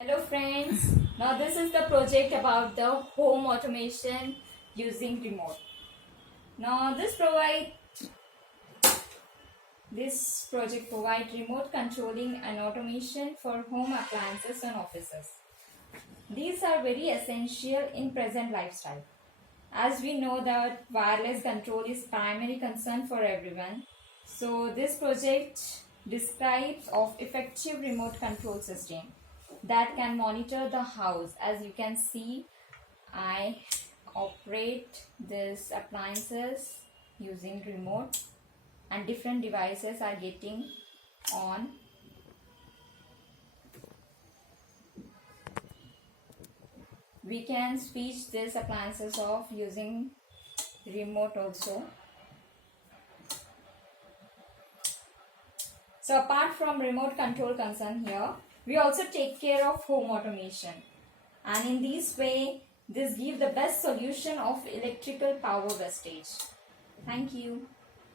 Hello friends, now this is the project about the home automation using remote. Now this project provides remote controlling and automation for home appliances and offices. These are very essential in present lifestyle. As we know that wireless control is primary concern for everyone. So this project describes of effective remote control system that can monitor the house. As you can see, I operate these appliances using remote and different devices are getting on. We can switch these appliances off using remote also. So apart from remote control concern here, we also take care of home automation. And in this way, this gives the best solution of electrical power wastage. Thank you.